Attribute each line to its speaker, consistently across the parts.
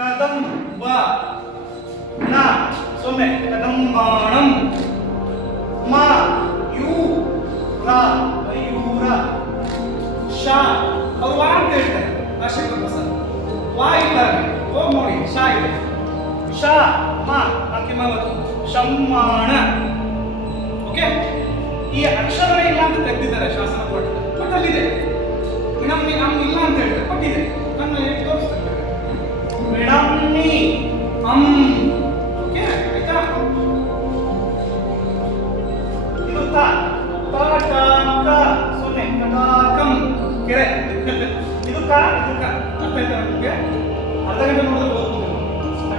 Speaker 1: ಕದಂಬ ನ. ಸೊನ್ನೆ. ಕದಂಬಾಣಂ ಮ. ಯು. ರ. ಮಯೂರ. ಶ ಅವ್ರು ವಾ ಅಂತ ಹೇಳ್ತಾರೆ. ಅಶೋಕ ಪ್ರಸಾದ್ ವಾ ಇಲ್ಲ ಹೋಗಿ ನೋಡಿ. ಶ ಶಮ್ಮಾಣ. ಓಕೆ? ಈ ಅಕ್ಷರ ಇಲ್ಲ ಅಂತ ತೆಗೆದಿದ್ದಾರೆ ಶಾಸನ ಕೊಟ್ಟು ಬಟ್ ಅಲ್ಲಿದೆ ನಮ್ಗೆ ನಮ್ಗೆ ಇಲ್ಲ ಅಂತ ಹೇಳ್ತಾರೆ. ಕೊಟ್ಟಿದೆ.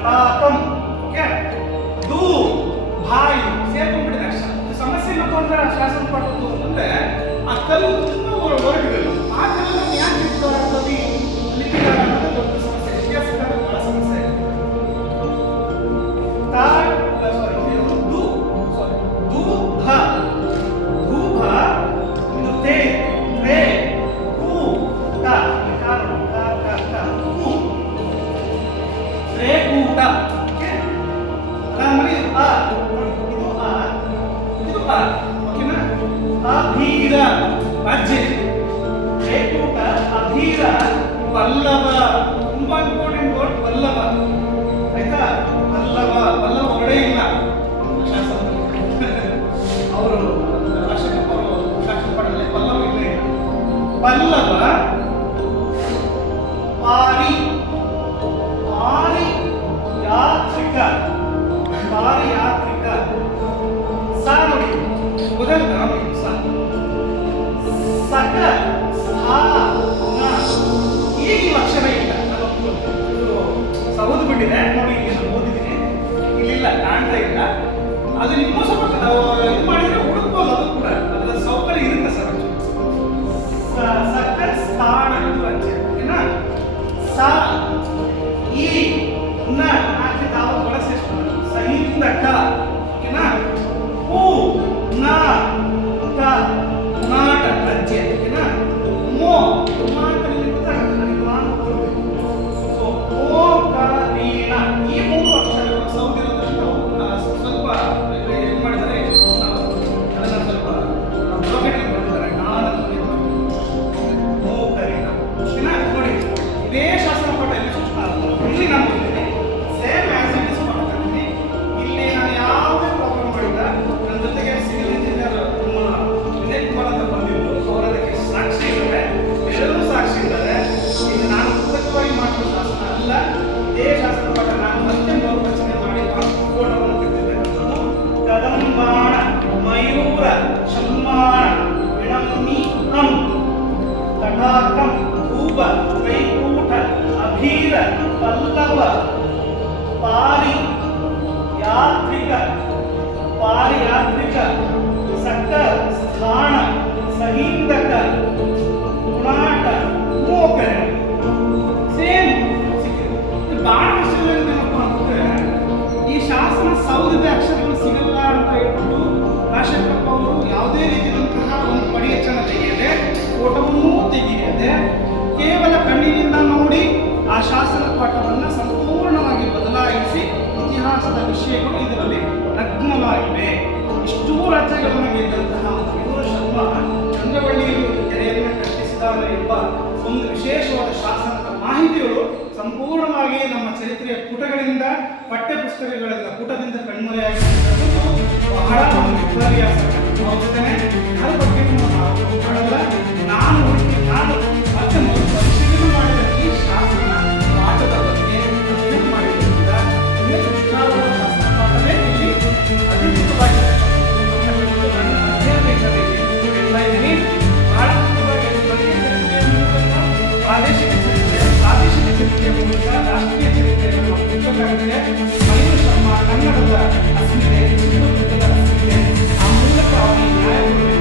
Speaker 1: ತಂ ಓಕೆ ದು ಬಾಯಿ ಸೇರ್ಕೊಂಡ್ಬಿಟ್ಟಿದೆ ಅಕ್ಷರ ಸಮಸ್ಯೆ ಮತ್ತು ಅಂತ ಶಾಸನ ಪಟ್ಟದ್ದು ಅಂತಂದ್ರೆ ಆ ಕಲ್ಲು ಅಜ್ಜಿ ಜಯಕೂಟ ಅಧೀರ ಪಲ್ಲವ ತುಂಬಾ ಇಂಪಾರ್ಟೆಂಟ್ ವರ್ಡ್ ಪಲ್ಲವ. ಆಯ್ತಾ? ನೋಡಿ ಓದಿದ್ದೀನಿ. ಇಲ್ಲಿಲ್ಲ ಕಾಣ್ತಾ ಇಲ್ಲ. ಅದು ನಿಮ್ಮ ಸ್ವಲ್ಪ ಇದು ಮಾಡಿದ್ರೆ मतलब पारी यात्रिक पारी यात्रिक सक्त स्थान सहींदक ಶಾಸನ ಪಾಠವನ್ನು ಸಂಪೂರ್ಣವಾಗಿ ಬದಲಾಯಿಸಿ ಇತಿಹಾಸದ ವಿಷಯಗಳು ಇದರಲ್ಲಿ ನಗ್ನವಾಗಿವೆ. ಇಷ್ಟೂ ರಾಜ್ಯಗಳನ್ನು ಗೆದ್ದಂತಹ ಯುವರ ಶರ್ಮ ಚಂದ್ರವಳ್ಳಿಯಲ್ಲಿ ಒಂದು ಕೆರೆಯನ್ನು ಕಟ್ಟಿಸಿದ್ದಾರೆ ಎಂಬ ಒಂದು ವಿಶೇಷವಾದ ಶಾಸನದ ಮಾಹಿತಿಗಳು ಸಂಪೂರ್ಣವಾಗಿ ನಮ್ಮ ಚರಿತ್ರೆಯ ಪುಟಗಳಿಂದ ಪಠ್ಯ ಪುಸ್ತಕಗಳಿಂದ ಪುಟದಿಂದ ಕಣ್ಮರೆಯಾಗಿರುವಂಥದ್ದು ಬಹಳ ಒಂದು ವಿಪರ್ಯಾಸ ಅದರ ಬಗ್ಗೆ ನಾನು ನಾನು ಕನ್ನಡದ ಅಸ್ಮಿತೆ ಹಿಂದೂ ಅಸ್ಮಿತೆ ಆ ಮೂಲಕ ನ್ಯಾಯ